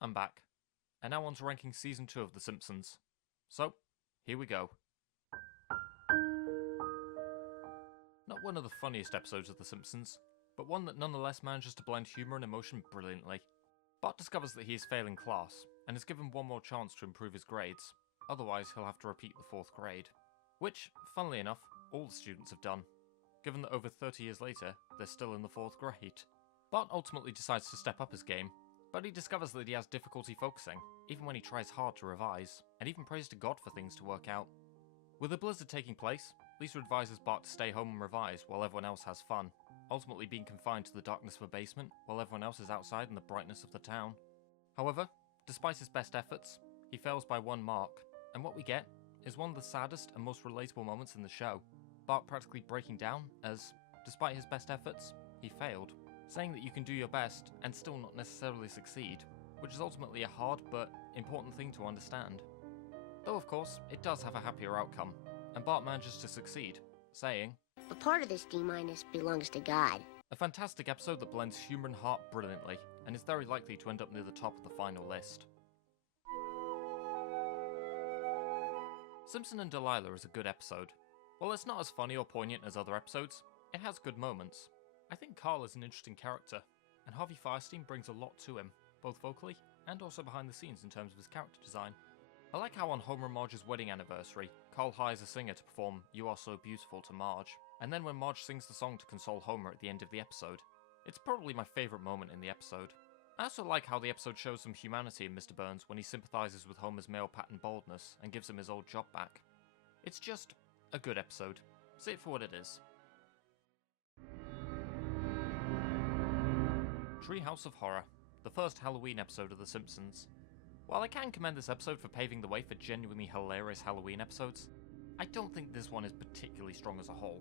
I'm back. And now on to ranking Season 2 of The Simpsons. So, here we go. Not one of the funniest episodes of The Simpsons, but one that nonetheless manages to blend humour and emotion brilliantly. Bart discovers that he is failing class, and is given one more chance to improve his grades, otherwise he'll have to repeat the 4th grade. Which, funnily enough, all the students have done, given that over 30 years later, they're still in the 4th grade. Bart ultimately decides to step up his game, but he discovers that he has difficulty focusing, even when he tries hard to revise, and even prays to God for things to work out. With a blizzard taking place, Lisa advises Bart to stay home and revise while everyone else has fun, ultimately being confined to the darkness of a basement while everyone else is outside in the brightness of the town. However, despite his best efforts, he fails by 1 mark, and what we get is one of the saddest and most relatable moments in the show, Bart practically breaking down as, despite his best efforts, he failed, saying that you can do your best and still not necessarily succeed, which is ultimately a hard but important thing to understand. Though of course, it does have a happier outcome, and Bart manages to succeed, saying, "But part of this D- belongs to God." a fantastic episode that blends humour and heart brilliantly, and is very likely to end up near the top of the final list. Simpson and Delilah is a good episode. While it's not as funny or poignant as other episodes, it has good moments. I think Carl is an interesting character, and Harvey Fierstein brings a lot to him, both vocally and also behind the scenes in terms of his character design. I like how on Homer and Marge's wedding anniversary, Carl hires a singer to perform You Are So Beautiful to Marge, and then when Marge sings the song to console Homer at the end of the episode. It's probably my favourite moment in the episode. I also like how the episode shows some humanity in Mr. Burns when he sympathises with Homer's male pattern baldness and gives him his old job back. It's just a good episode. See it for what it is. Treehouse of Horror, the first Halloween episode of The Simpsons. While I can commend this episode for paving the way for genuinely hilarious Halloween episodes, I don't think this one is particularly strong as a whole,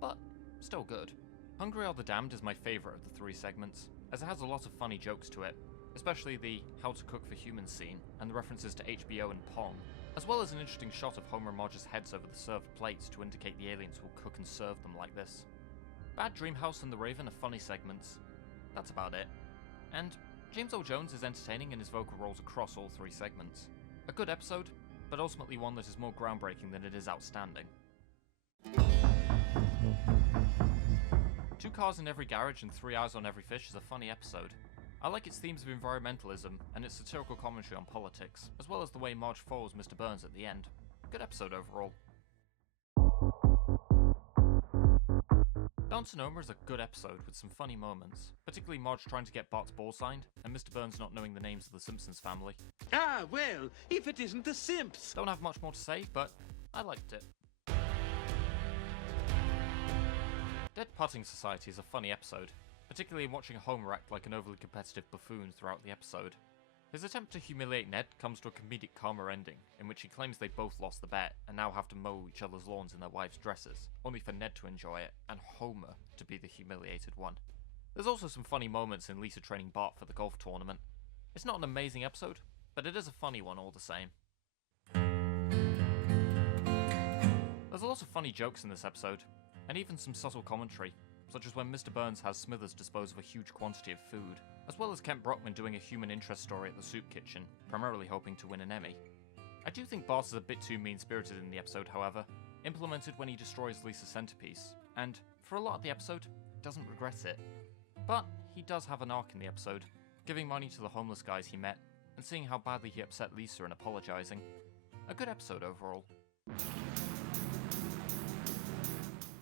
but still good. Hungry Are the Damned is my favourite of the 3 segments, as it has a lot of funny jokes to it, especially the How to Cook for Humans scene and the references to HBO and Pong, as well as an interesting shot of Homer and Marge's heads over the served plates to indicate the aliens will cook and serve them like this. Bad Dream House and The Raven are funny segments. That's about it. And James Earl Jones is entertaining in his vocal roles across all 3 segments. A good episode, but ultimately one that is more groundbreaking than it is outstanding. 2 Cars in Every Garage and 3 Eyes on Every Fish is a funny episode. I like its themes of environmentalism and its satirical commentary on politics, as well as the way Marge follows Mr. Burns at the end. Good episode overall. Dancing Homer is a good episode with some funny moments, particularly Marge trying to get Bart's ball signed, and Mr. Burns not knowing the names of the Simpsons family. Ah, well, if it isn't the Simps! Don't have much more to say, but I liked it. Dead Putting Society is a funny episode, particularly in watching Homer act like an overly competitive buffoon throughout the episode. His attempt to humiliate Ned comes to a comedic karma ending, in which he claims they both lost the bet and now have to mow each other's lawns in their wives' dresses, only for Ned to enjoy it, and Homer to be the humiliated one. There's also some funny moments in Lisa training Bart for the golf tournament. It's not an amazing episode, but it is a funny one all the same. There's a lot of funny jokes in this episode, and even some subtle commentary, such as when Mr. Burns has Smithers dispose of a huge quantity of food, as well as Kent Brockman doing a human interest story at the soup kitchen, primarily hoping to win an Emmy. I do think Bart is a bit too mean-spirited in the episode, however, implemented when he destroys Lisa's centerpiece, and, for a lot of the episode, doesn't regret it. But he does have an arc in the episode, giving money to the homeless guys he met, and seeing how badly he upset Lisa and apologising. A good episode overall.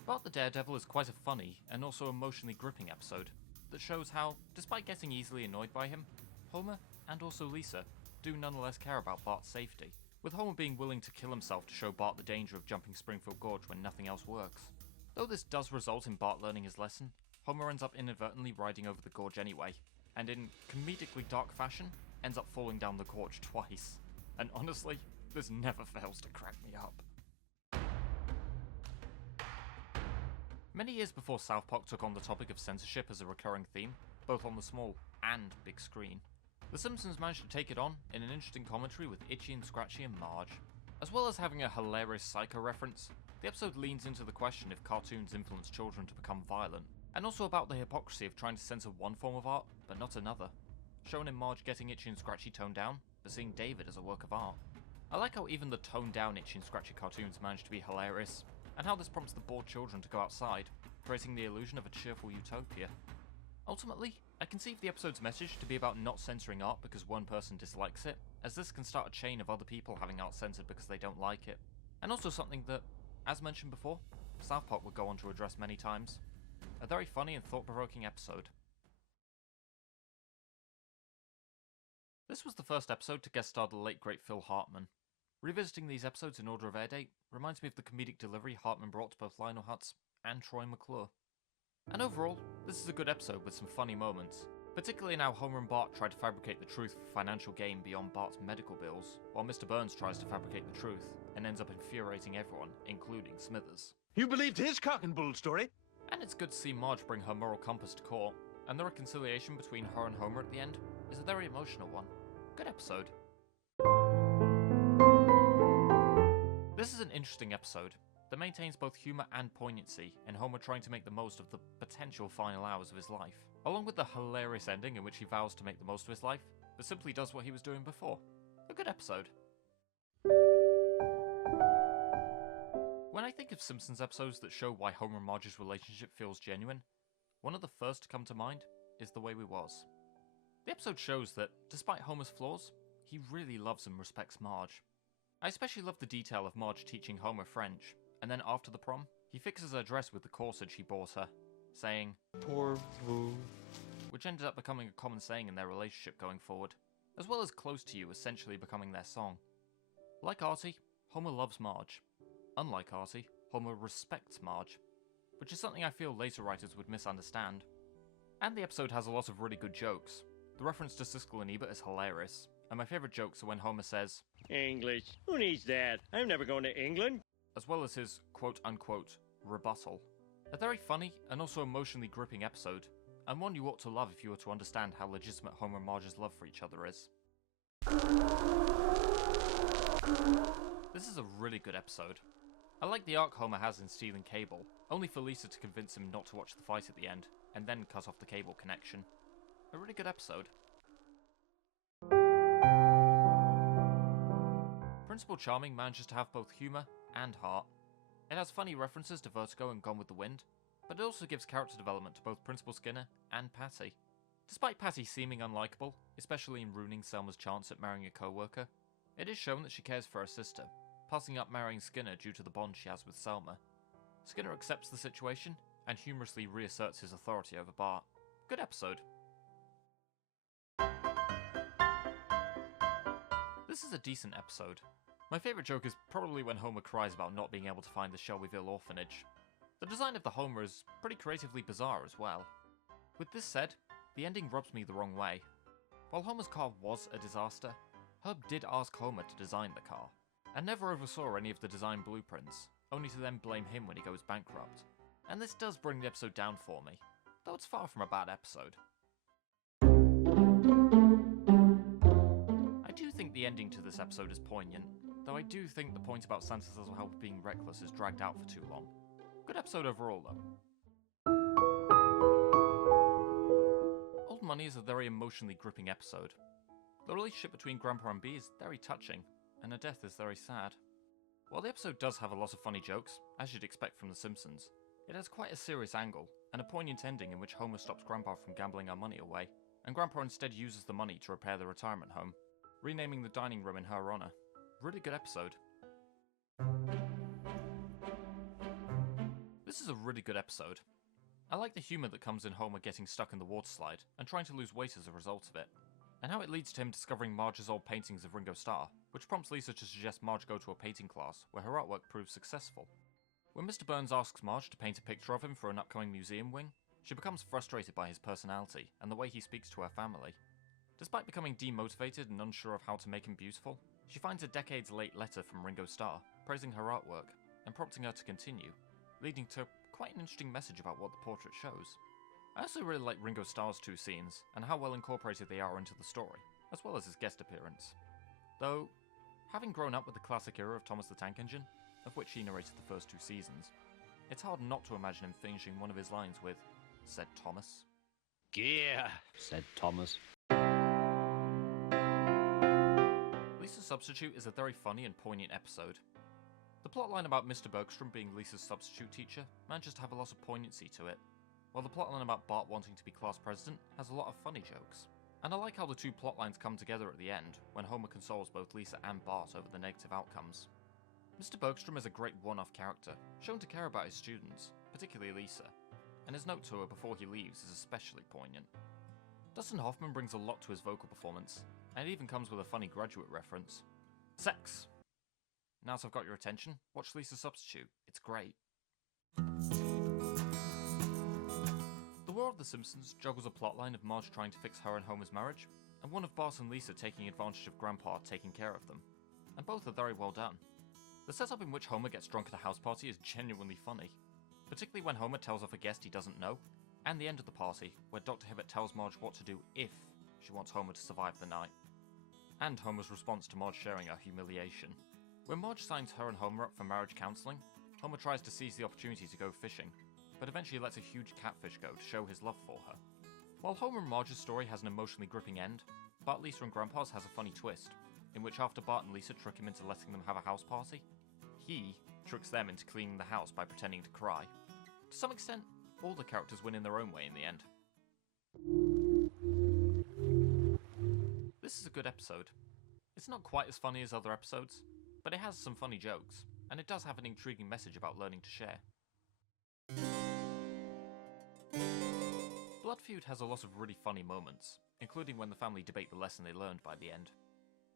Bart the Daredevil is quite a funny and also emotionally gripping episode that shows how, despite getting easily annoyed by him, Homer, and also Lisa, do nonetheless care about Bart's safety, with Homer being willing to kill himself to show Bart the danger of jumping Springfield Gorge when nothing else works. Though this does result in Bart learning his lesson, Homer ends up inadvertently riding over the gorge anyway, and in comedically dark fashion, ends up falling down the gorge twice. And honestly, this never fails to crack me up. Many years before South Park took on the topic of censorship as a recurring theme, both on the small and big screen, The Simpsons managed to take it on in an interesting commentary with Itchy and Scratchy and Marge. As well as having a hilarious Psycho reference, the episode leans into the question if cartoons influence children to become violent, and also about the hypocrisy of trying to censor one form of art, but not another. showing in Marge getting Itchy and Scratchy toned down, but seeing David as a work of art. I like how even the toned down Itchy and Scratchy cartoons manage to be hilarious, and how this prompts the bored children to go outside, creating the illusion of a cheerful utopia. Ultimately, I conceive the episode's message to be about not censoring art because one person dislikes it, as this can start a chain of other people having art censored because they don't like it. And also something that, as mentioned before, South Park would go on to address many times. A very funny and thought-provoking episode. This was the first episode to guest star the late great Phil Hartman. Revisiting these episodes in order of air date reminds me of the comedic delivery Hartman brought to both Lionel Hutz and Troy McClure. And overall, this is a good episode with some funny moments, particularly in how Homer and Bart try to fabricate the truth for financial gain beyond Bart's medical bills, while Mr. Burns tries to fabricate the truth and ends up infuriating everyone, including Smithers. You believed his cock and bull story? And it's good to see Marge bring her moral compass to court, and the reconciliation between her and Homer at the end is a very emotional one. Good episode. This is an interesting episode that maintains both humour and poignancy in Homer trying to make the most of the potential final hours of his life, along with the hilarious ending in which he vows to make the most of his life, but simply does what he was doing before. A good episode. When I think of Simpsons episodes that show why Homer and Marge's relationship feels genuine, one of the first to come to mind is The Way We Was. The episode shows that, despite Homer's flaws, he really loves and respects Marge. I especially love the detail of Marge teaching Homer French, and then after the prom, he fixes her dress with the corsage he bought her, saying, "Poor vous," which ended up becoming a common saying in their relationship going forward, as well as Close to You essentially becoming their song. Like Artie, Homer loves Marge. Unlike Artie, Homer respects Marge, which is something I feel later writers would misunderstand. And the episode has a lot of really good jokes. The reference to Siskel and Ebert is hilarious, and my favourite jokes are when Homer says, "English? Who needs that? I'm never going to England." As well as his quote-unquote rebuttal. A very funny and also emotionally gripping episode, and one you ought to love if you were to understand how legitimate Homer and Marge's love for each other is. This is a really good episode. I like the arc Homer has in stealing cable, only for Lisa to convince him not to watch the fight at the end, and then cut off the cable connection. A really good episode. Principal Charming manages to have both humour and heart. It has funny references to Vertigo and Gone with the Wind, but it also gives character development to both Principal Skinner and Patty. Despite Patty seeming unlikable, especially in ruining Selma's chance at marrying a co-worker, it is shown that she cares for her sister, passing up marrying Skinner due to the bond she has with Selma. Skinner accepts the situation, and humorously reasserts his authority over Bart. Good episode. This is a decent episode. My favourite joke is probably when Homer cries about not being able to find the Shelbyville orphanage. The design of the Homer is pretty creatively bizarre as well. With this said, the ending rubs me the wrong way. While Homer's car was a disaster, Herb did ask Homer to design the car, and never oversaw any of the design blueprints, only to then blame him when he goes bankrupt. And this does bring the episode down for me, though it's far from a bad episode. I do think the ending to this episode is poignant, though I do think the point about Santa's little helper being reckless is dragged out for too long. Good episode overall, though. Old Money is a very emotionally gripping episode. The relationship between Grandpa and Bee is very touching, and her death is very sad. While the episode does have a lot of funny jokes, as you'd expect from The Simpsons, it has quite a serious angle, and a poignant ending in which Homer stops Grandpa from gambling our money away, and Grandpa instead uses the money to repair the retirement home, renaming the dining room in her honour. Really good episode. This is a really good episode. I like the humour that comes in Homer getting stuck in the water slide, and trying to lose weight as a result of it, and how it leads to him discovering Marge's old paintings of Ringo Starr, which prompts Lisa to suggest Marge go to a painting class, where her artwork proves successful. When Mr. Burns asks Marge to paint a picture of him for an upcoming museum wing, she becomes frustrated by his personality and the way he speaks to her family. Despite becoming demotivated and unsure of how to make him beautiful, she finds a decades-late letter from Ringo Starr, praising her artwork, and prompting her to continue, leading to quite an interesting message about what the portrait shows. I also really like Ringo Starr's two scenes, and how well incorporated they are into the story, as well as his guest appearance. Though, having grown up with the classic era of Thomas the Tank Engine, of which he narrated the first two seasons, it's hard not to imagine him finishing one of his lines with, "Said Thomas." "Yeah," said Thomas. Substitute is a very funny and poignant episode. The plotline about Mr. Bergstrom being Lisa's substitute teacher manages to have a lot of poignancy to it, while the plotline about Bart wanting to be class president has a lot of funny jokes. And I like how the two plotlines come together at the end, when Homer consoles both Lisa and Bart over the negative outcomes. Mr. Bergstrom is a great one-off character, shown to care about his students, particularly Lisa, and his note to her before he leaves is especially poignant. Dustin Hoffman brings a lot to his vocal performance, and it even comes with a funny Graduate reference. Sex! Now that I've got your attention, watch Lisa's Substitute. It's great. The War of the Simpsons juggles a plotline of Marge trying to fix her and Homer's marriage, and one of Bart and Lisa taking advantage of Grandpa taking care of them, and both are very well done. The setup in which Homer gets drunk at a house party is genuinely funny, particularly when Homer tells off a guest he doesn't know, and the end of the party, where Dr. Hibbert tells Marge what to do if she wants Homer to survive the night. And Homer's response to Marge sharing her humiliation. When Marge signs her and Homer up for marriage counselling, Homer tries to seize the opportunity to go fishing, but eventually lets a huge catfish go to show his love for her. While Homer and Marge's story has an emotionally gripping end, Bart, Lisa and Grandpa's has a funny twist, in which after Bart and Lisa trick him into letting them have a house party, he tricks them into cleaning the house by pretending to cry. To some extent, all the characters win in their own way in the end. This is a good episode. It's not quite as funny as other episodes, but it has some funny jokes, and it does have an intriguing message about learning to share. Blood Feud has a lot of really funny moments, including when the family debate the lesson they learned by the end.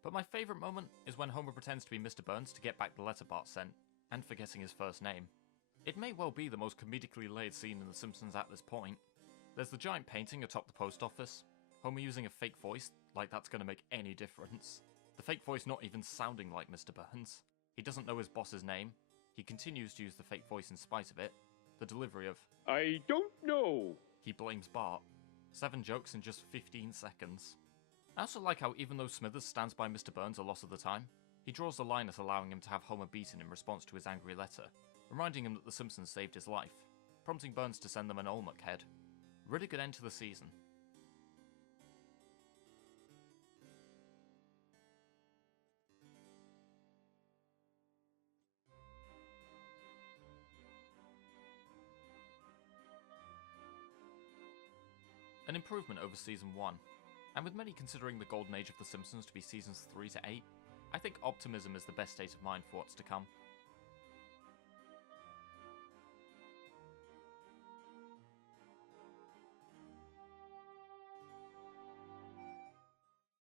But my favourite moment is when Homer pretends to be Mr. Burns to get back the letter Bart sent, and forgetting his first name. It may well be the most comedically layered scene in The Simpsons at this point. There's the giant painting atop the post office, Homer using a fake voice, like that's going to make any difference. The fake voice not even sounding like Mr. Burns. He doesn't know his boss's name. He continues to use the fake voice in spite of it. The delivery of, I don't know. He blames Bart. 7 jokes in just 15 seconds. I also like how even though Smithers stands by Mr. Burns a lot of the time, he draws the line at allowing him to have Homer beaten in response to his angry letter, reminding him that the Simpsons saved his life, prompting Burns to send them an Olmec head. Really good end to the season. An improvement over Season 1, and with many considering the golden age of The Simpsons to be Seasons 3 to 8, I think optimism is the best state of mind for what's to come.